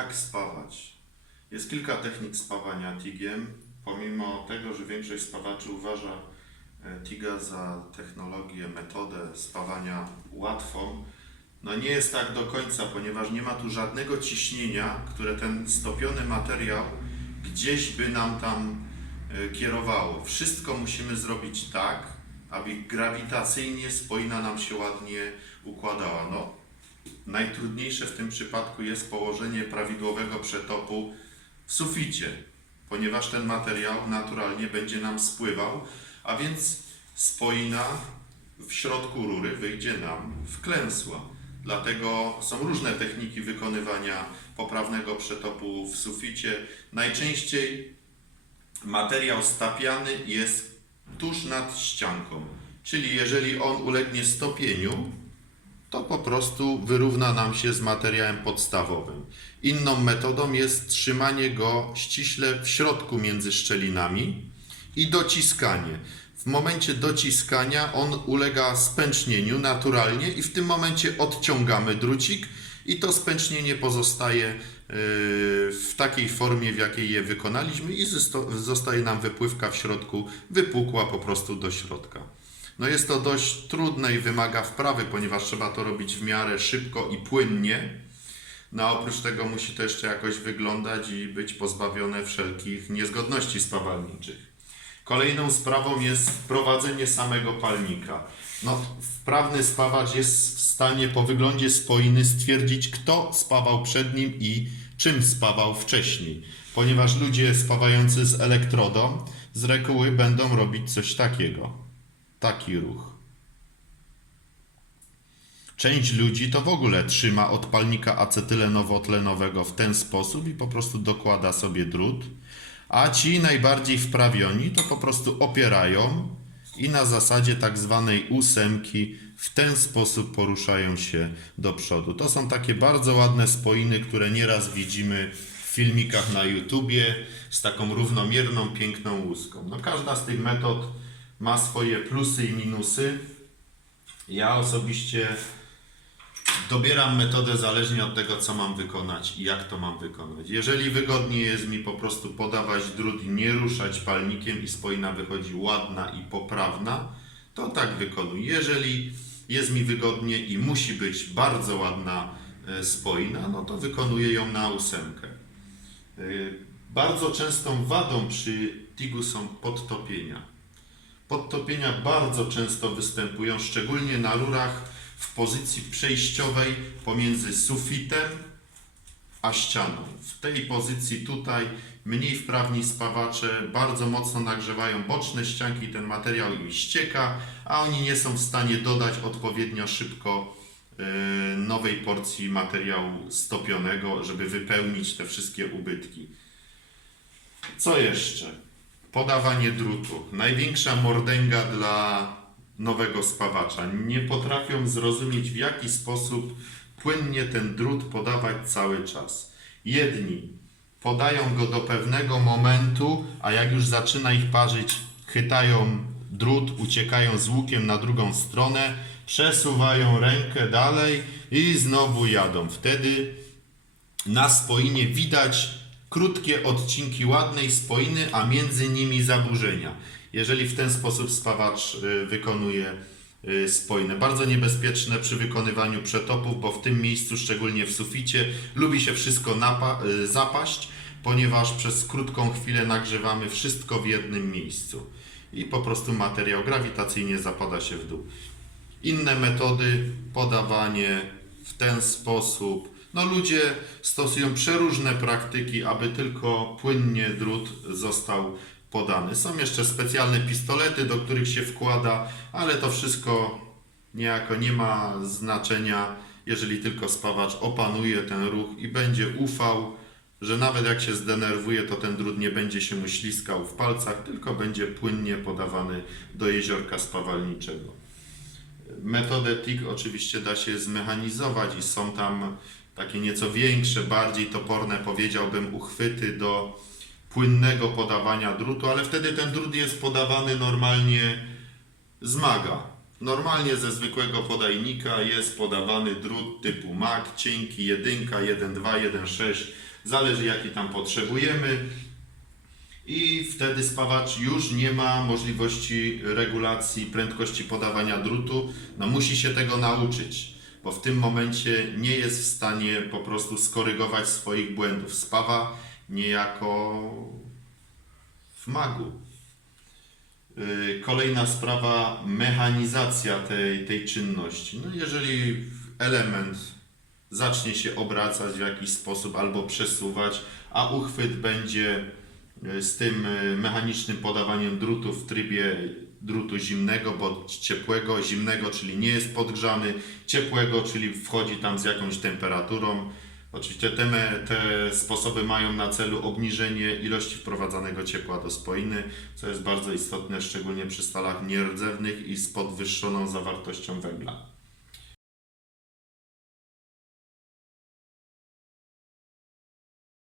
Jak spawać? Jest kilka technik spawania TIG-iem. Pomimo tego, że większość spawaczy uważa TIG-a za technologię, metodę spawania łatwą, no nie jest tak do końca, ponieważ nie ma tu żadnego ciśnienia, które ten stopiony materiał gdzieś by nam tam kierowało. Wszystko musimy zrobić tak, aby grawitacyjnie spoina nam się ładnie układała. No, najtrudniejsze w tym przypadku jest położenie prawidłowego przetopu w suficie, ponieważ ten materiał naturalnie będzie nam spływał, a więc spoina w środku rury wyjdzie nam wklęsła. Dlatego są różne techniki wykonywania poprawnego przetopu w suficie. Najczęściej materiał stapiany jest tuż nad ścianką, czyli jeżeli on ulegnie stopieniu, to po prostu wyrówna nam się z materiałem podstawowym. Inną metodą jest trzymanie go ściśle w środku między szczelinami i dociskanie. W momencie dociskania on ulega spęcznieniu naturalnie i w tym momencie odciągamy drucik i to spęcznienie pozostaje w takiej formie, w jakiej je wykonaliśmy i zostaje nam wypływka w środku wypukła po prostu do środka. No jest to dość trudne i wymaga wprawy, ponieważ trzeba to robić w miarę szybko i płynnie. No a oprócz tego musi to jeszcze jakoś wyglądać i być pozbawione wszelkich niezgodności spawalniczych. Kolejną sprawą jest wprowadzenie samego palnika. No, wprawny spawacz jest w stanie po wyglądzie spoiny stwierdzić, kto spawał przed nim i czym spawał wcześniej. Ponieważ ludzie spawający z elektrodą z reguły będą robić coś takiego. Taki ruch. Część ludzi to w ogóle trzyma od palnika acetylenowo-tlenowego w ten sposób i po prostu dokłada sobie drut, a ci najbardziej wprawioni to po prostu opierają i na zasadzie tak zwanej ósemki w ten sposób poruszają się do przodu. To są takie bardzo ładne spoiny, które nieraz widzimy w filmikach na YouTubie z taką równomierną, piękną łuską. No, każda z tych metod ma swoje plusy i minusy. Ja osobiście dobieram metodę zależnie od tego, co mam wykonać i jak to mam wykonać. Jeżeli wygodniej jest mi po prostu podawać drut i nie ruszać palnikiem i spoina wychodzi ładna i poprawna, to tak wykonuję. Jeżeli jest mi wygodnie i musi być bardzo ładna spoina, no to wykonuję ją na ósemkę. Bardzo częstą wadą przy TIG-u są podtopienia. Podtopienia bardzo często występują, szczególnie na rurach w pozycji przejściowej pomiędzy sufitem a ścianą. W tej pozycji tutaj mniej wprawni spawacze bardzo mocno nagrzewają boczne ścianki, ten materiał im ścieka, a oni nie są w stanie dodać odpowiednio szybko nowej porcji materiału stopionego, żeby wypełnić te wszystkie ubytki. Co jeszcze? Podawanie drutu. Największa mordęga dla nowego spawacza. Nie potrafią zrozumieć, w jaki sposób płynnie ten drut podawać cały czas. Jedni podają go do pewnego momentu, a jak już zaczyna ich parzyć, chytają drut, uciekają z łukiem na drugą stronę, przesuwają rękę dalej i znowu jadą. Wtedy na spoinie widać krótkie odcinki ładnej spoiny, a między nimi zaburzenia. Jeżeli w ten sposób spawacz wykonuje spoinę. Bardzo niebezpieczne przy wykonywaniu przetopów, bo w tym miejscu, szczególnie w suficie, lubi się wszystko zapaść, ponieważ przez krótką chwilę nagrzewamy wszystko w jednym miejscu i po prostu materiał grawitacyjnie zapada się w dół. Inne metody, podawanie w ten sposób. No, ludzie stosują przeróżne praktyki, aby tylko płynnie drut został podany. Są jeszcze specjalne pistolety, do których się wkłada, ale to wszystko niejako nie ma znaczenia, jeżeli tylko spawacz opanuje ten ruch i będzie ufał, że nawet jak się zdenerwuje, to ten drut nie będzie się mu śliskał w palcach, tylko będzie płynnie podawany do jeziorka spawalniczego. Metodę TIG oczywiście da się zmechanizować i są tam takie nieco większe, bardziej toporne, powiedziałbym, uchwyty do płynnego podawania drutu, ale wtedy ten drut jest podawany normalnie z maga. Normalnie ze zwykłego podajnika jest podawany drut typu mag, cienki, 1, 1,2, 1,6 zależy jaki tam potrzebujemy. I wtedy spawacz już nie ma możliwości regulacji prędkości podawania drutu. No musi się tego nauczyć, bo w tym momencie nie jest w stanie po prostu skorygować swoich błędów. Spawa niejako w magu. Kolejna sprawa, mechanizacja tej czynności. No jeżeli element zacznie się obracać w jakiś sposób albo przesuwać, a uchwyt będzie z tym mechanicznym podawaniem drutu w trybie drutu zimnego bądź ciepłego, zimnego, czyli nie jest podgrzany, ciepłego, czyli wchodzi tam z jakąś temperaturą. Oczywiście te sposoby mają na celu obniżenie ilości wprowadzanego ciepła do spoiny, co jest bardzo istotne, szczególnie przy stalach nierdzewnych i z podwyższoną zawartością węgla.